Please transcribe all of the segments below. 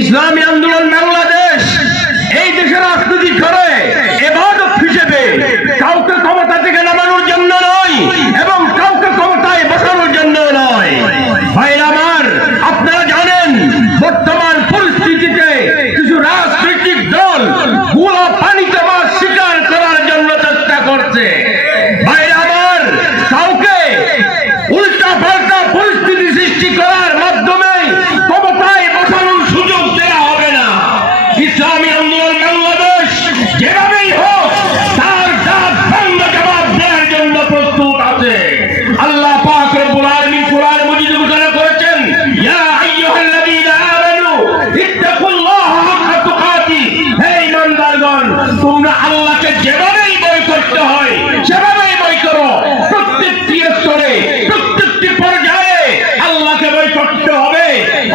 ইসলামী আন্দোলন বাংলাদেশ এই দেশের রাজনীতি করে এবার হিসেবে কাউকে ক্ষমতা থেকে নামানোর তোমরা আল্লাহকে যেভাবেই ভয় করতে হয়, সেভাবেই ভয় করো। প্রত্যেকটি স্তরে, প্রত্যেকটি পর্যায়ে আল্লাহকে ভয় করতে হবে।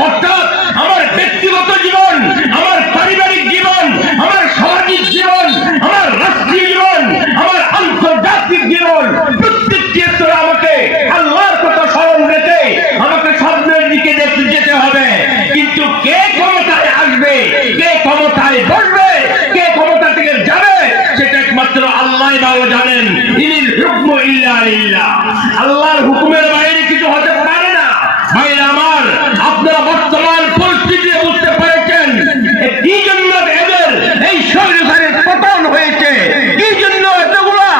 অর্থাৎ আমার ব্যক্তিগত জীবন, আমার পারিবারিক জীবন, আমার সামাজিক জীবন, আমার রাষ্ট্রীয় জীবন, আমার আন্তর্জাতিক জীবন, প্রত্যেকটি স্তরে আমাকে আল্লাহর কথা স্মরণ রেখে আমাকে স্বপ্নের দিকে যেতে হবে। কিন্তু কে ক্ষমতায় আসবে, কে ক্ষমতায় বসবে কে ক্ষমতা থেকে যাবে সেটা একমাত্র আল্লাহ ভালো জানেন, ইনিল হুকম ইল্লা লিল্লাহ আল্লাহর হুকুমের বাইরে কিছু হতে পারে না। ভাইরা আমার, আপনারা বর্তমান পরিস্থিতি বুঝতে পেরেছেন কি জন্য এদের এই স্বৈরধারের পতন হয়েছে? কি জন্য এতগুলা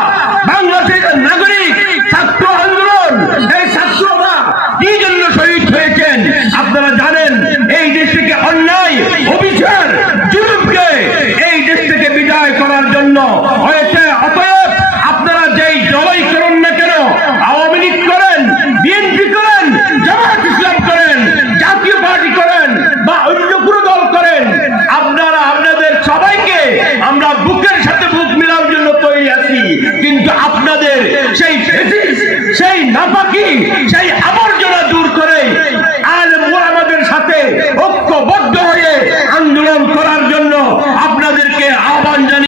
বাংলাদেশের নাগরিক ছাত্র আন্দোলন, এই ছাত্ররা কি জন্য শহীদ হয়েছেন? আপনারা জানেন, এই দেশ থেকে অন্যায়, অবিচার, জুলুমকে এই দেশ থেকে বিদায় করার জন্য হয়েছে সেই